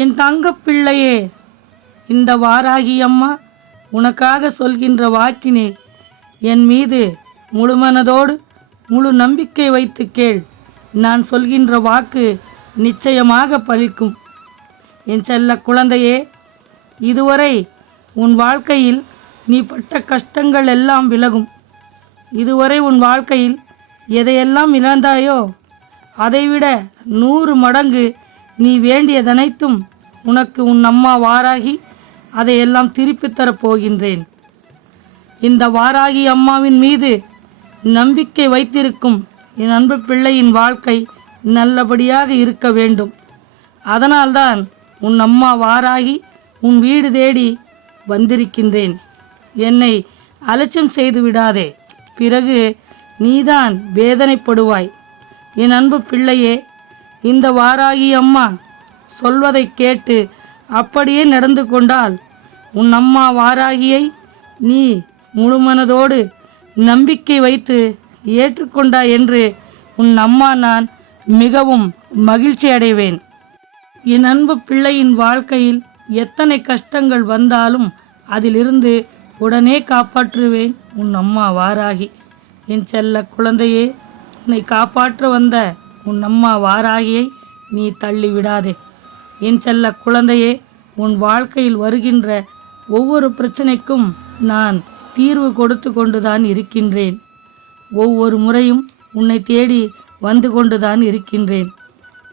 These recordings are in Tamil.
என் தங்கப்பிள்ளையே, இந்த வாராகி அம்மா உனக்காக சொல்கின்ற வாக்கினை என் மீது முழுமனதோடு முழு நம்பிக்கை வைத்து கேள். நான் சொல்கின்ற வாக்கு நிச்சயமாக பலிக்கும். என் செல்ல குழந்தையே, இதுவரை உன் வாழ்க்கையில் நீ பட்ட கஷ்டங்கள் எல்லாம் விலகும். இதுவரை உன் வாழ்க்கையில் எதையெல்லாம் இழந்தாயோ அதைவிட 100 மடங்கு நீ வேண்டியதனைத்தும் உனக்கு உன் அம்மா வாராகி அதையெல்லாம் திருப்பித் தரப்போகின்றேன். இந்த வாராகி அம்மாவின் மீது நம்பிக்கை வைத்திருக்கும் என் அன்பு பிள்ளையின் வாழ்க்கை நல்லபடியாக இருக்க வேண்டும். அதனால்தான் உன் அம்மா வாராகி உன் வீடு தேடி வந்திருக்கின்றேன். என்னை அலட்சியம் செய்து விடாதே, பிறகு நீதான் வேதனைப்படுவாய். என் அன்பு பிள்ளையே, இந்த வாராகி அம்மா சொல்வதை கேட்டு அப்படியே நடந்து கொண்டால் உன் அம்மா வாராகியை நீ முழுமனதோடு நம்பிக்கை வைத்து ஏற்றுக்கொண்டாய் என்று உன் அம்மா நான் மிகவும் மகிழ்ச்சி அடைவேன். என் அன்பு பிள்ளையின் வாழ்க்கையில் எத்தனை கஷ்டங்கள் வந்தாலும் அதிலிருந்து உடனே காப்பாற்றுவேன் உன் அம்மா வாராகி. என் செல்ல குழந்தையே, உன்னை காப்பாற்ற வந்த உன் அம்மா வாராகியை நீ தள்ளிவிடாதே. என் செல்ல குழந்தையே, உன் வாழ்க்கையில் வருகின்ற ஒவ்வொரு பிரச்சனைக்கும் நான் தீர்வு கொடுத்து கொண்டுதான் இருக்கின்றேன். ஒவ்வொரு முறையும் உன்னை தேடி வந்து கொண்டுதான் இருக்கின்றேன்.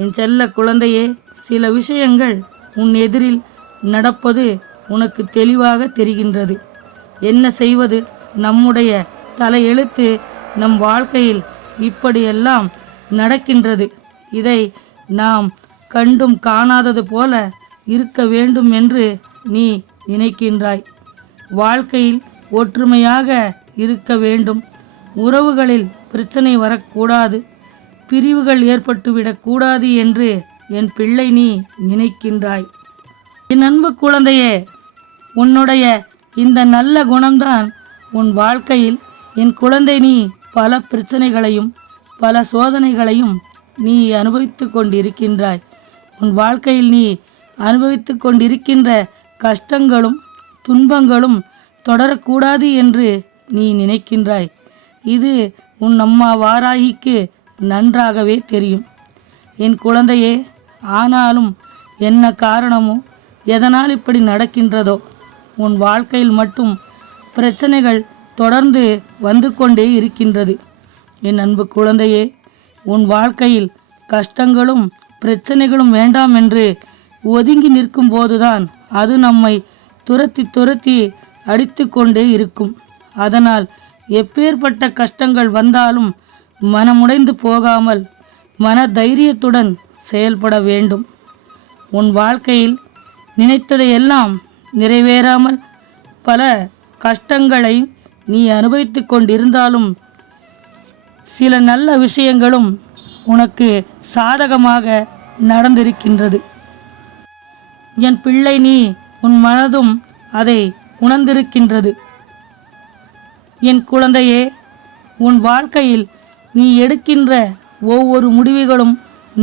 என் செல்ல குழந்தையே, சில விஷயங்கள் உன் எதிரில் நடப்பது உனக்கு தெளிவாக தெரிகின்றது. என்ன செய்வது? நம்முடைய தலையெழுத்து நம் வாழ்க்கையில் இப்படியெல்லாம் நடக்கின்றது. இதை நாம் கண்டும் காணாதது போல இருக்க வேண்டும் என்று நீ நினைக்கின்றாய். வாழ்க்கையில் ஒற்றுமையாக இருக்க வேண்டும். உறவுகளில் பிரச்சனை வரக்கூடாது, பிரிவுகள் ஏற்பட்டுவிடக்கூடாது என்று என் பிள்ளை நீ நினைக்கின்றாய். என் அன்பு குழந்தையே, உன்னுடைய இந்த நல்ல குணம்தான் உன் வாழ்க்கையில் என் குழந்தை நீ பல பிரச்சனைகளையும் பல சோதனைகளையும் நீ அனுபவித்து கொண்டிருக்கின்றாய். உன் வாழ்க்கையில் நீ அனுபவித்து கொண்டிருக்கின்ற கஷ்டங்களும் துன்பங்களும் தொடரக்கூடாது என்று நீ நினைக்கின்றாய். இது உன் அம்மா வாராகிக்கு நன்றாகவே தெரியும். என் குழந்தையே, ஆனாலும் என்ன காரணமோ, எதனால் இப்படி நடக்கின்றதோ, உன் வாழ்க்கையில் மட்டும் பிரச்சனைகள் தொடர்ந்து வந்து கொண்டே இருக்கின்றது. என் அன்பு குழந்தையே, உன் வாழ்க்கையில் கஷ்டங்களும் பிரச்சனைகளும் வேண்டாம் என்று ஒதுங்கி நிற்கும் போதுதான் அது நம்மை துரத்தி துரத்தி அடித்து கொண்டே இருக்கும். அதனால் எப்பேற்பட்ட கஷ்டங்கள் வந்தாலும் மனமுடைந்து போகாமல் மன தைரியத்துடன் செயல்பட வேண்டும். உன் வாழ்க்கையில் நினைத்ததையெல்லாம் நிறைவேறாமல் பல கஷ்டங்களை நீ அனுபவித்து கொண்டிருந்தாலும் சில நல்ல விஷயங்களும் உனக்கு சாதகமாக நடந்திருக்கின்றது. என் பிள்ளை, நீ உன் மனதும் அதை உணர்ந்திருக்கின்றது. என் குழந்தையே, உன் வாழ்க்கையில் நீ எடுக்கின்ற ஒவ்வொரு முடிவுகளும்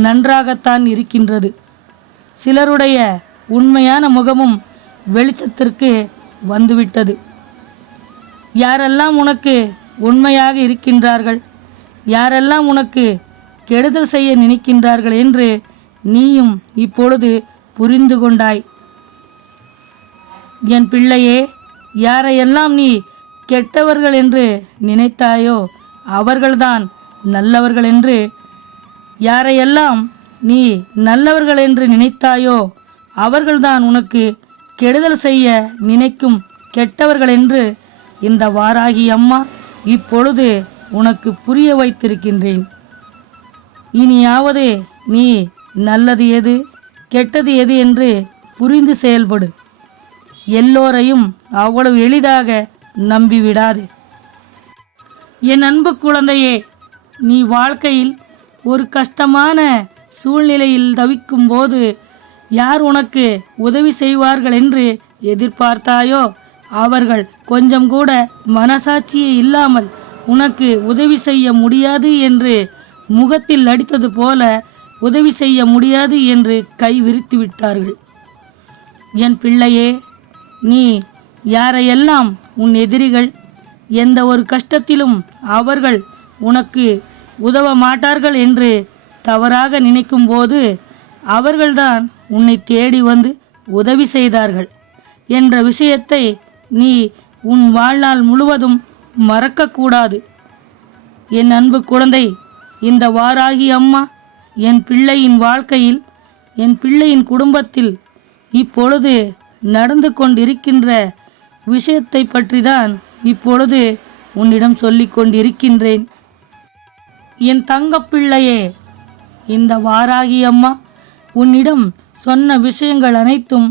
நன்றாகத்தான் இருக்கின்றது. சிலருடைய உண்மையான முகமும் வெளிச்சத்திற்கு வந்துவிட்டது. யாரெல்லாம் உனக்கு உண்மையாக இருக்கின்றார்கள், யாரெல்லாம் உனக்கு கெடுதல் செய்ய நினைக்கின்றார்கள் என்று நீயும் இப்பொழுது புரிந்து கொண்டாய். என் பிள்ளையே, யாரையெல்லாம் நீ கெட்டவர்கள் என்று நினைத்தாயோ அவர்கள்தான் நல்லவர்கள் என்று, யாரையெல்லாம் நீ நல்லவர்கள் என்று நினைத்தாயோ அவர்கள்தான் உனக்கு கெடுதல் செய்ய நினைக்கும் கெட்டவர்கள் என்று இந்த வாராகி அம்மா இப்பொழுது உனக்கு புரிய வைத்திருக்கின்றேன். இனியாவது நீ நல்லது எது கெட்டது எது என்று புரிந்து செயல்படு. எல்லோரையும் அவ்வளவு எளிதாக நம்பிவிடாது. என் அன்பு குழந்தையே, நீ வாழ்க்கையில் ஒரு கஷ்டமான சூழ்நிலையில் தவிக்கும் போது யார் உனக்கு உதவி செய்வார்கள் என்று எதிர்பார்த்தாயோ அவர்கள் கொஞ்சம் கூட மனசாட்சியே இல்லாமல் உனக்கு உதவி செய்ய முடியாது என்று முகத்தில் அடித்தது போல உதவி செய்ய முடியாது என்று கை விரித்து விட்டார்கள். என் பிள்ளையே, நீ யாரையெல்லாம் உன் எதிரிகள் எந்த ஒரு கஷ்டத்திலும் அவர்கள் உனக்கு உதவ மாட்டார்கள் என்று தவறாக நினைக்கும்போது அவர்கள்தான் உன்னை தேடி வந்து உதவி செய்தார்கள் என்ற விஷயத்தை நீ உன் வாழ்நாள் முழுவதும் மறக்கக்கூடாது. என் அன்பு குழந்தை, இந்த வாராகி அம்மா என் பிள்ளையின் வாழ்க்கையில், என் பிள்ளையின் குடும்பத்தில் இப்பொழுது நடந்து கொண்டிருக்கின்ற விஷயத்தை பற்றிதான் இப்பொழுது உன்னிடம் சொல்லிக் கொண்டிருக்கின்றேன். என் தங்கப்பிள்ளையே, இந்த வாராகி அம்மா உன்னிடம் சொன்ன விஷயங்கள் அனைத்தும்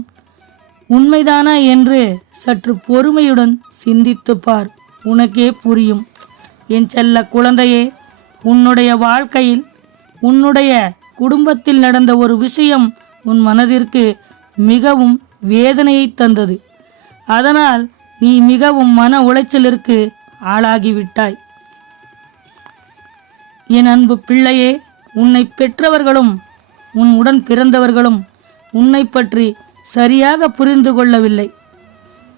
உண்மைதானா என்று சற்று பொறுமையுடன் சிந்தித்து பார், உனக்கே புரியும். என் செல்ல குழந்தையே, உன்னுடைய வாழ்க்கையில் உன்னுடைய குடும்பத்தில் நடந்த ஒரு விஷயம் உன் மனதிற்கு மிகவும் வேதனையை தந்தது. அதனால் நீ மிகவும் மன உளைச்சலிற்கு ஆளாகிவிட்டாய். என் அன்பு பிள்ளையே, உன்னை பெற்றவர்களும் உன் உடன் பிறந்தவர்களும் உன்னை பற்றி சரியாக புரிந்து கொள்ளவில்லை.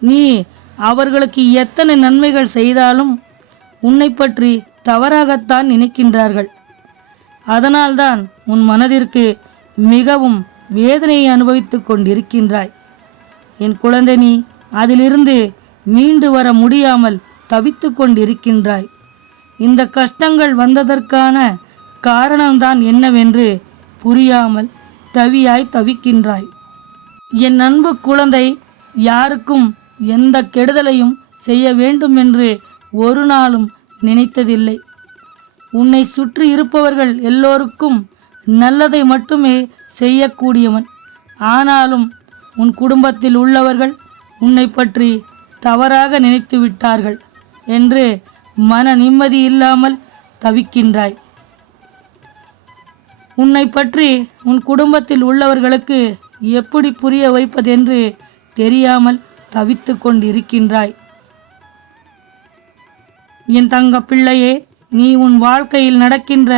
நீ அவர்களுக்கு எத்தனை நன்மைகள் செய்தாலும் உன்னை பற்றி தவறாகத்தான் நினைக்கின்றார்கள். அதனால்தான் உன் மனதிற்கு மிகவும் வேதனையை அனுபவித்துக் கொண்டிருக்கின்றாய். என் குழந்தை, நீ அதிலிருந்து மீண்டு வர முடியாமல் தவித்து கொண்டிருக்கின்றாய். இந்த கஷ்டங்கள் வந்ததற்கான காரணம்தான் என்னவென்று புரியாமல் தவியாய் தவிக்கின்றாய். என் அன்பு குழந்தை, யாருக்கும் எந்த கெடுதலையும் செய்ய வேண்டும் என்று ஒரு நாளும் நினைத்ததில்லை. உன்னை சுற்றி இருப்பவர்கள் எல்லோருக்கும் நல்லதை மட்டுமே செய்யக்கூடியவன். ஆனாலும் உன் குடும்பத்தில் உள்ளவர்கள் உன்னை பற்றி தவறாக நினைத்து விட்டார்கள் என்று மன நிம்மதி இல்லாமல் தவிக்கின்றாய். உன்னை பற்றி உன் குடும்பத்தில் உள்ளவர்களுக்கு எப்படி புரிய வைப்பதென்று தெரியாமல் தவித்து கொண்டிருக்கின்றாய். என் தங்க பிள்ளையே, நீ உன் வாழ்க்கையில் நடக்கின்ற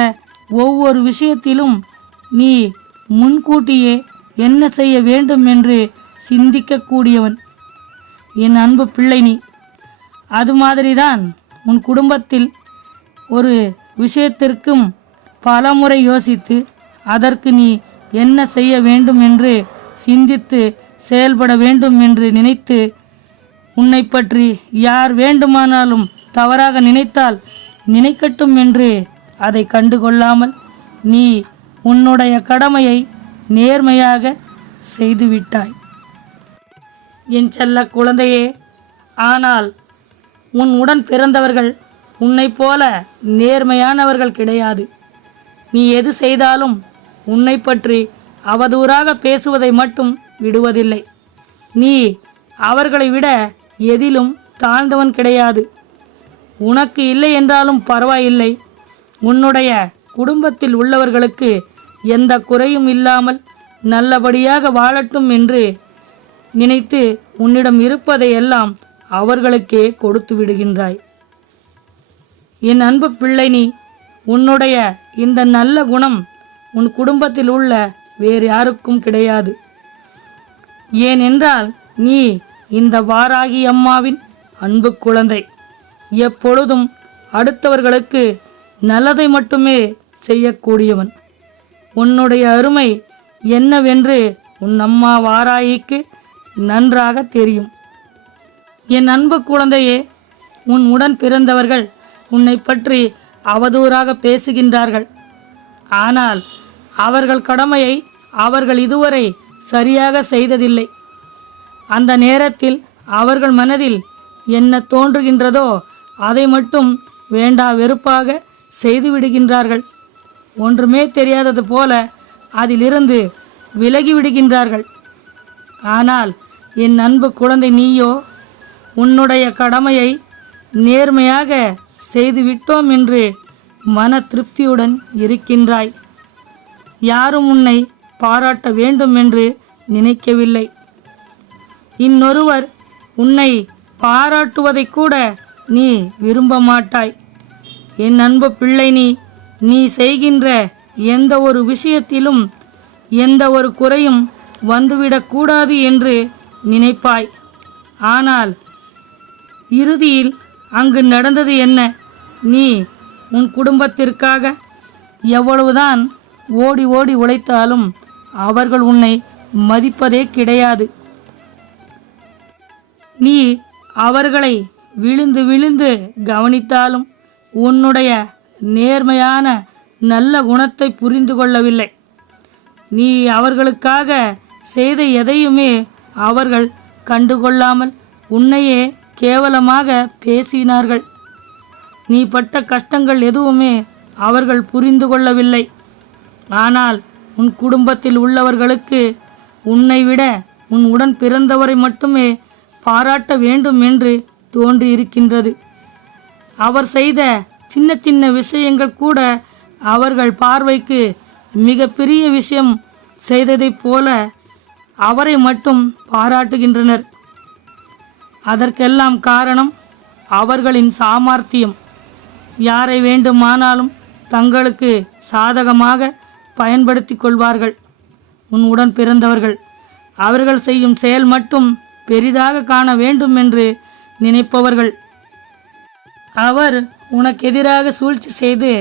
ஒவ்வொரு விஷயத்திலும் நீ முன்கூட்டியே என்ன செய்ய வேண்டும் என்று சிந்திக்கக்கூடியவன். என் அன்பு பிள்ளை, நீ அது மாதிரிதான் உன் குடும்பத்தில் ஒரு விஷயத்திற்கும் பலமுறை யோசித்து அதற்கு நீ என்ன செய்ய வேண்டும் என்று சிந்தித்து செயல்பட வேண்டும் என்று நினைத்து, உன்னை பற்றி யார் வேண்டுமானாலும் தவறாக நினைத்தால் நினைக்கட்டும் என்று அதை கண்டுகொள்ளாமல் நீ உன்னுடைய கடமையை நேர்மையாக செய்துவிட்டாய். என் செல்ல குழந்தையே, ஆனால் உன் உடன் பிறந்தவர்கள் உன்னை போல நேர்மையானவர்கள் கிடையாது. நீ எது செய்தாலும் உன்னை பற்றி அவதூறாக பேசுவதை மட்டும் விடுவதில்லை. நீ அவர்களை விட எதிலும் தாழ்ந்தவன் கிடையாது. உனக்கு இல்லை என்றாலும் பரவாயில்லை, உன்னுடைய குடும்பத்தில் உள்ளவர்களுக்கு எந்த குறையும் இல்லாமல் நல்லபடியாக வாழட்டும் என்று நினைத்து உன்னிடம் இருப்பதையெல்லாம் அவர்களுக்கே கொடுத்து விடுகின்றாய். என் அன்பு பிள்ளை, நீ உன்னுடைய இந்த நல்ல குணம் உன் குடும்பத்தில் உள்ள வேறு யாருக்கும் கிடையாது. ஏனென்றால் நீ இந்த வாராகி அம்மாவின் அன்பு குழந்தை. எப்பொழுதும் அடுத்தவர்களுக்கு நல்லதை மட்டுமே செய்யக்கூடியவன். உன்னுடைய அருமை என்னவென்று உன் அம்மா வாராகிக்கு நன்றாக தெரியும். என் அன்பு குழந்தையே, உன் உடன் பிறந்தவர்கள் உன்னை பற்றி அவதூறாக பேசுகின்றார்கள். ஆனால் அவர்கள் கடமையை அவர்கள் இதுவரை சரியாக செய்ததில்லை. அந்த நேரத்தில் அவர்கள் மனதில் என்ன தோன்றுகின்றதோ அதை மட்டும் வேண்டா வெறுப்பாக செய்துவிடுகின்றார்கள். ஒன்றுமே தெரியாதது போல அதிலிருந்து விலகிவிடுகின்றார்கள். ஆனால் என் அன்பு குழந்தை, நீயோ உன்னுடைய கடமையை நேர்மையாக செய்துவிட்டோம் என்று மன திருப்தியுடன் இருக்கின்றாய். யாரும் உன்னை பாராட்ட வேண்டும் என்று நினைக்கவில்லை. இன்னொருவர் உன்னை பாராட்டுவதை கூட நீ விரும்ப மாட்டாய். என் அன்பு பிள்ளை, நீ செய்கின்ற எந்த ஒரு விஷயத்திலும் எந்த ஒரு குறையும் வந்துவிடக்கூடாது என்று நினைப்பாய். ஆனால் இறுதியில் அங்கு நடந்தது என்ன? நீ உன் குடும்பத்திற்காக எவ்வளவுதான் ஓடி ஓடி உழைத்தாலும் அவர்கள் உன்னை மதிப்பதே கிடையாது. நீ அவர்களை விழுந்து விழுந்து கவனித்தாலும் உன்னுடைய நேர்மையான நல்ல குணத்தை புரிந்து கொள்ளவில்லை. நீ அவர்களுக்காக செய்த எதையுமே அவர்கள் கண்டுகொள்ளாமல் உன்னையே கேவலமாக பேசினார்கள். நீ பட்ட கஷ்டங்கள் எதுவுமே அவர்கள் புரிந்து கொள்ளவில்லை. ஆனால் உன் குடும்பத்தில் உள்ளவர்களுக்கு உன்னை விட உன் உடன் பிறந்தவரை மட்டுமே பாராட்ட வேண்டும் என்று தோன்றியிருக்கின்றது. அவர் செய்த சின்ன சின்ன விஷயங்கள் கூட அவர்கள் பார்வைக்கு மிக பெரிய விஷயம் செய்ததைப் போல அவரை மட்டும் பாராட்டுகின்றனர். அதற்கெல்லாம் காரணம் அவர்களின் சாமர்த்தியம். யாரை வேண்டுமானாலும் தங்களுக்கு சாதகமாக பயன்படுத்தி கொள்வார்கள். உன் உடன் பிறந்தவர்கள் அவர்கள் செய்யும் செயல் மட்டும் பெரிதாக காண வேண்டும் என்று நினைப்பவர்கள். அவர் உனக்கு எதிராக சூழ்ச்சி செய்து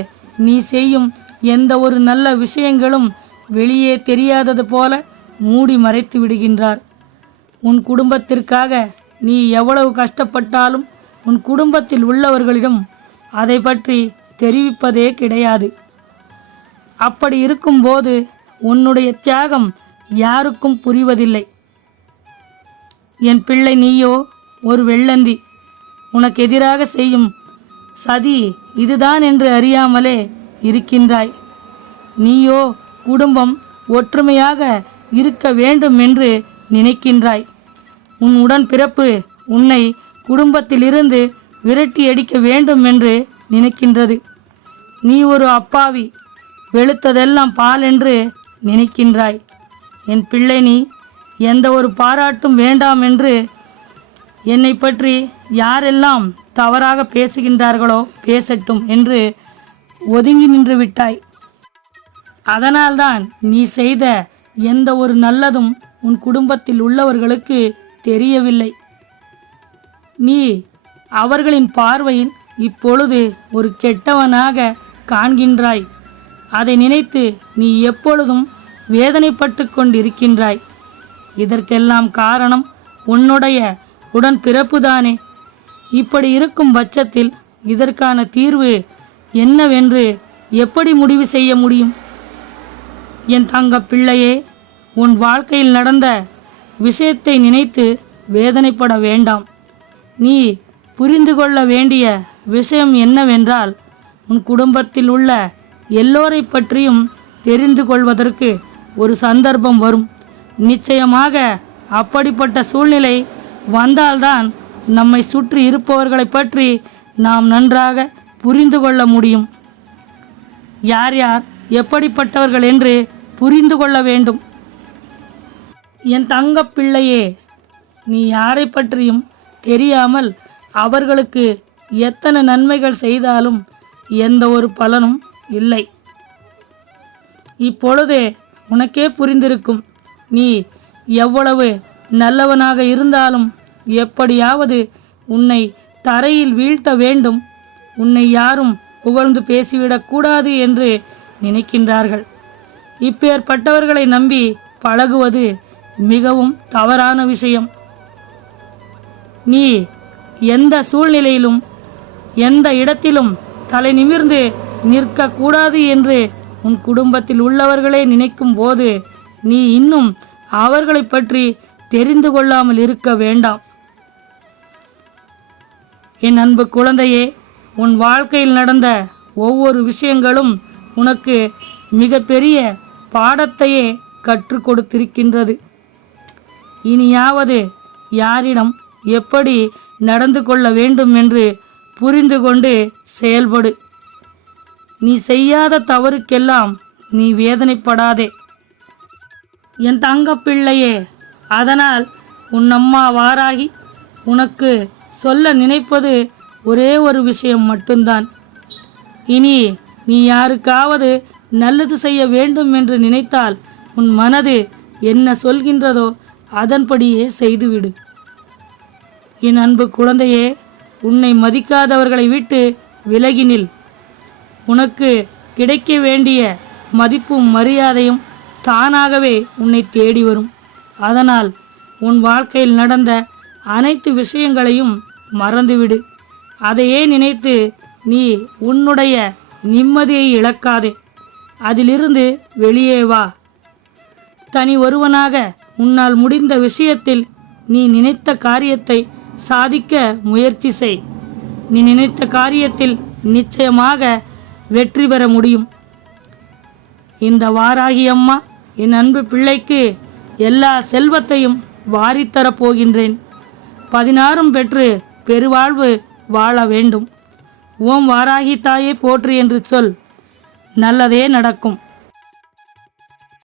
நீ செய்யும் எந்த ஒரு நல்ல விஷயங்களும் வெளியே தெரியாதது போல மூடி மறைத்து விடுகின்றார். உன் குடும்பத்திற்காக நீ எவ்வளவு கஷ்டப்பட்டாலும் உன் குடும்பத்தில் உள்ளவர்களிடம் அதை பற்றி தெரிவிப்பதே கிடையாது. அப்படி இருக்கும்போது உன்னுடைய தியாகம் யாருக்கும் புரிவதில்லை. என் பிள்ளை, நீயோ ஒரு வெள்ளந்தி. உனக்கு எதிராக செய்யும் சதி இதுதான் என்று அறியாமலே இருக்கின்றாய். நீயோ குடும்பம் ஒற்றுமையாக இருக்க வேண்டும் என்று நினைக்கின்றாய். உன் உடன் பிறப்பு உன்னை குடும்பத்திலிருந்து விரட்டி அடிக்க வேண்டும் என்று நினைக்கின்றது. நீ ஒரு அப்பாவி, வெளுத்ததெல்லாம் பால் என்று நினைக்கின்றாய். என் பிள்ளை, நீ எந்த ஒரு பாராட்டும் வேண்டாம் என்று என்னை பற்றி யாரெல்லாம் தவறாக பேசுகின்றார்களோ பேசட்டும் என்று ஒதுங்கி நின்று விட்டாய். அதனால்தான் நீ செய்த எந்த ஒரு நல்லதும் உன் குடும்பத்தில் உள்ளவர்களுக்கு தெரியவில்லை. நீ அவர்களின் பார்வையில் இப்பொழுது ஒரு கெட்டவனாக காண்கின்றாய். அதை நினைத்து நீ எப்பொழுதும் வேதனைப்பட்டு கொண்டிருக்கின்றாய். இதற்கெல்லாம் காரணம் உன்னுடைய உடன் பிறப்புதானே. இப்படி இருக்கும் பட்சத்தில் இதற்கான தீர்வு என்னவென்று எப்படி முடிவு செய்ய முடியும்? என் தங்க பிள்ளையே, உன் வாழ்க்கையில் நடந்த விஷயத்தை நினைத்து வேதனைப்பட வேண்டாம். நீ புரிந்து கொள்ள வேண்டிய விஷயம் என்னவென்றால், உன் குடும்பத்தில் உள்ள எல்லோரை பற்றியும் தெரிந்து கொள்வதற்கு ஒரு சந்தர்ப்பம் வரும். நிச்சயமாக அப்படிப்பட்ட சூழ்நிலை வந்தால்தான் நம்மை சுற்றி இருப்பவர்களை பற்றி நாம் நன்றாக புரிந்து கொள்ள முடியும். யார் யார் எப்படிப்பட்டவர்கள் என்று புரிந்து கொள்ள வேண்டும். என் தங்க பிள்ளையே, நீ யாரை பற்றியும் தெரியாமல் அவர்களுக்கு எத்தனை நன்மைகள் செய்தாலும் எந்த ஒரு பலனும் இல்லை. இப்பொழுதே உனக்கே புரிந்திருக்கும். நீ எவ்வளவு நல்லவனாக இருந்தாலும் எப்படியாவது உன்னை தரையில் வீழ்த்த வேண்டும், உன்னை யாரும் புகழ்ந்து பேசிவிடக்கூடாது என்று நினைக்கின்றார்கள். இப்பேற்பட்டவர்களை நம்பி பழகுவது மிகவும் தவறான விஷயம். நீ எந்த சூழ்நிலையிலும் எந்த இடத்திலும் தலை நிமிர்ந்து நிற்கக்கூடாது என்று உன் குடும்பத்தில் உள்ளவர்களே நினைக்கும் போது நீ இன்னும் அவர்களை பற்றி தெரிந்து கொள்ளாமல் இருக்க வேண்டாம். என் அன்பு குழந்தையே, உன் வாழ்க்கையில் நடந்த ஒவ்வொரு விஷயங்களும் உனக்கு மிகப்பெரிய பாடத்தையே கற்றுக் கொடுத்திருக்கின்றது. இனியாவது யாரிடம் எப்படி நடந்து கொள்ள வேண்டும் என்று புரிந்து கொண்டு செயல்படு. நீ செய்யாத தவறுக்கெல்லாம் நீ வேதனைப்படாதே என் தங்க பிள்ளையே. அதனால் உன் அம்மா வாராகி உனக்கு சொல்ல நினைப்பது ஒரே ஒரு விஷயம் மட்டும்தான். இனி நீ யாருக்காவது நல்லது செய்ய வேண்டும் என்று நினைத்தால் உன் மனது என்ன சொல்கின்றதோ அதன்படியே செய்துவிடு. என் அன்பு குழந்தையே, உன்னை மதிக்காதவர்களை விட்டு விலகினில். உனக்கு கிடைக்க வேண்டிய மதிப்பும் மரியாதையும் தானாகவே உன்னை தேடி வரும். அதனால் உன் வாழ்க்கையில் நடந்த அனைத்து விஷயங்களையும் மறந்துவிடு. அதையே நினைத்து நீ உன்னுடைய நிம்மதியை இழக்காதே. அதிலிருந்து வெளியே வா. தனி ஒருவனாக உன்னால் முடிந்த விஷயத்தில் நீ நினைத்த காரியத்தை சாதிக்க முயற்சி செய். நீ நினைத்த காரியத்தில் நிச்சயமாக வெற்றி பெற முடியும். இந்த வாராகி அம்மா என் அன்பு பிள்ளைக்கு எல்லா செல்வத்தையும் வாரித்தரப் போகின்றேன். 16 பெற்று பெருவாழ்வு வாழ வேண்டும். ஓம் வாராகி தாயே போற்றி என்று சொல். நல்லதே நடக்கும்.